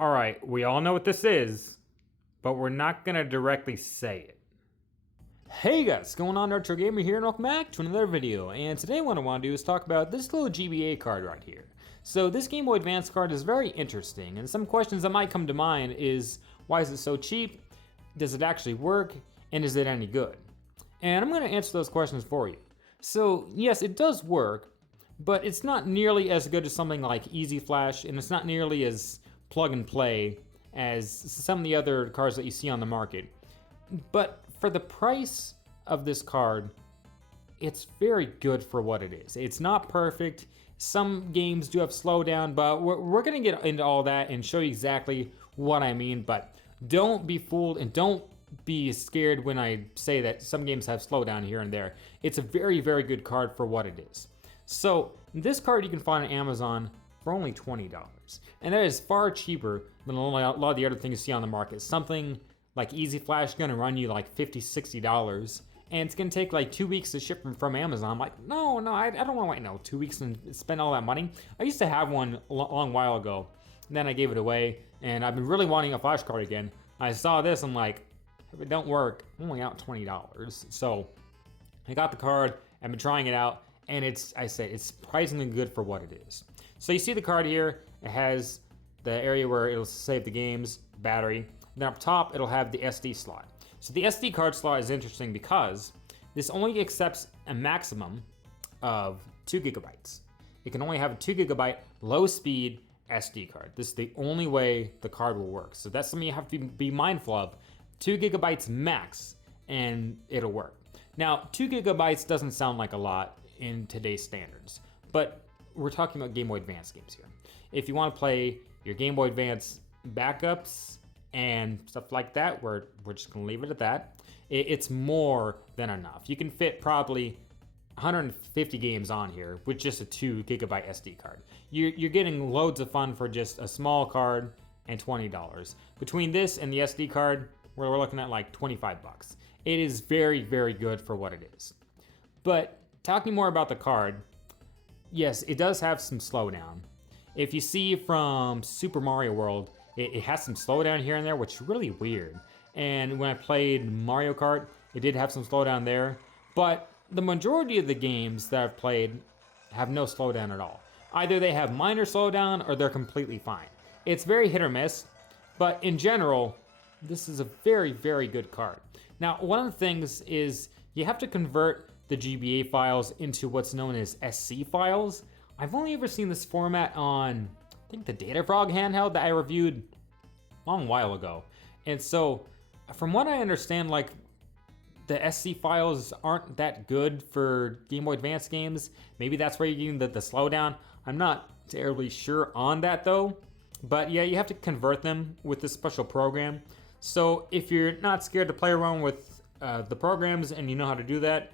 Alright, we all know what this is, but we're not gonna directly say it. Hey guys, what's going on? RetroGamer here, and welcome back to another video. And today what I want to do is talk about this little GBA card right here. So this Game Boy Advance card is very interesting, and some questions that might come to mind is, why is it so cheap? Does it actually work? And is it any good? And I'm going to answer those questions for you. So yes, it does work, but it's not nearly as good as something like Easy Flash, and it's not nearly as plug and play as some of the other cards that you see on the market. But for the price of this card, it's very good for what it is. It's not perfect. Some games do have slowdown, but we're gonna get into all that and show you exactly what I mean. But don't be fooled and don't be scared when I say that some games have slowdown here and there. It's a very, very good card for what it is. So this card you can find on Amazon for only $20. And that is far cheaper than a lot of the other things you see on the market. Something like Easy Flash is gonna run you like $50, $60, and it's gonna take like 2 weeks to ship from Amazon. I'm like, no, I don't wanna wait 2 weeks and spend all that money. I used to have one a long while ago, and then I gave it away, and I've been really wanting a Flash card again. I saw this, I'm like, if it don't work, I'm only out $20. So I got the card, I've been trying it out, and it's surprisingly good for what it is. So you see the card here, it has the area where it'll save the games, battery. Then up top, it'll have the SD slot. So the SD card slot is interesting because this only accepts a maximum of 2 gigabytes. It can only have a 2 gigabyte low speed SD card. This is the only way the card will work. So that's something you have to be mindful of. 2 gigabytes max, and it'll work. Now, 2 gigabytes doesn't sound like a lot in today's standards, but we're talking about Game Boy Advance games here. If you want to play your Game Boy Advance backups and stuff like that, we're just gonna leave it at that. It's more than enough. You can fit probably 150 games on here with just a 2 gigabyte SD card. You're getting loads of fun for just a small card and $20. Between this and the SD card, we're looking at like 25 bucks. It is very, very good for what it is. But talking more about the card, yes, it does have some slowdown. If you see from Super Mario World, it has some slowdown here and there, which is really weird. And when I played Mario Kart, it did have some slowdown there. But the majority of the games that I've played have no slowdown at all. Either they have minor slowdown or they're completely fine. It's very hit or miss, but in general, this is a very, very good card. Now, one of the things is you have to convert the GBA files into what's known as SC files. I've only ever seen this format on, I think, the Data Frog handheld that I reviewed a long while ago. And so, from what I understand, like, the SC files aren't that good for Game Boy Advance games. Maybe that's where you're getting the slowdown. I'm not terribly sure on that though. But yeah, you have to convert them with this special program. So if you're not scared to play around with the programs and you know how to do that,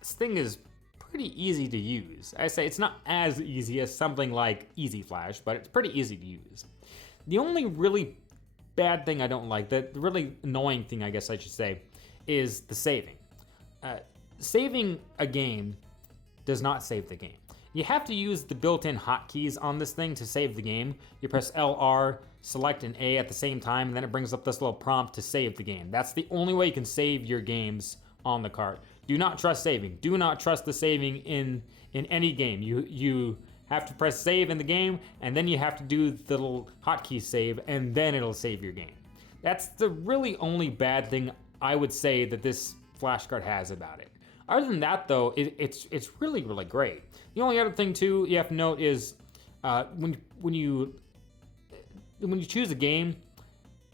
this thing is pretty easy to use. I say it's not as easy as something like Easy Flash, but it's pretty easy to use. The only really bad thing I don't like, the really annoying thing I guess I should say, is the saving. Saving a game does not save the game. You have to use the built-in hotkeys on this thing to save the game. You press LR, select an A at the same time, and then it brings up this little prompt to save the game. That's the only way you can save your games on the card. Do not trust saving. Do not trust the saving in any game. You have to press save in the game, and then you have to do the little hotkey save, and then it'll save your game. That's the really only bad thing I would say that this flash card has about it. Other than that though, it's really, really great. The only other thing too you have to note is when you choose a game,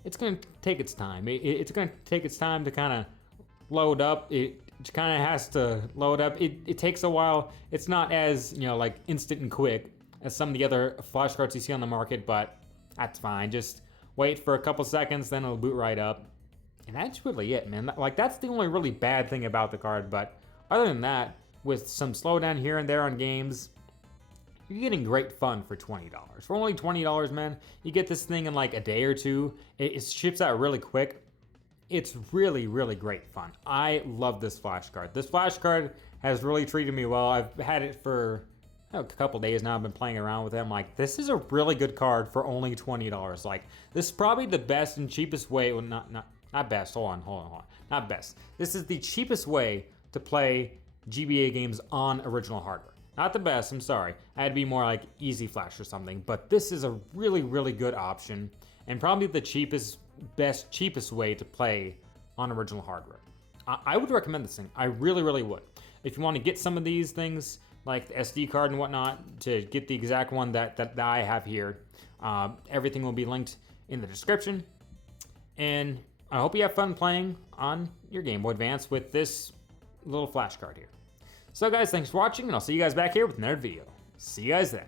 it's gonna take its time. It's gonna take its time to kind of load up. It kind of has to load up. It takes a while. It's not as, like instant and quick as some of the other flash cards you see on the market, but that's fine. Just wait for a couple seconds, then it'll boot right up. And that's really it, man. Like, that's the only really bad thing about the card, but other than that, with some slowdown here and there on games, you're getting great fun for $20. For only $20, man, you get this thing in like a day or two. It ships out really quick. It's really, really great fun. I love this flash card. This flash card has really treated me well. I've had it for a couple days now I've been playing around with it. I'm like, this is a really good card for only $20. Like, this is probably the best and cheapest way, well, not best, hold on. Not best. This is the cheapest way to play GBA games on original hardware. Not the best, I'm sorry. I had to be more like Easy Flash or something, but this is a really, really good option and probably the cheapest way to play on original hardware. I would recommend this thing. I really, really would. If you want to get some of these things, like the SD card and whatnot, to get the exact one that I have here, everything will be linked in the description. And I hope you have fun playing on your Game Boy Advance with this little flash card here. So guys, thanks for watching, and I'll see you guys back here with another video. See you guys then.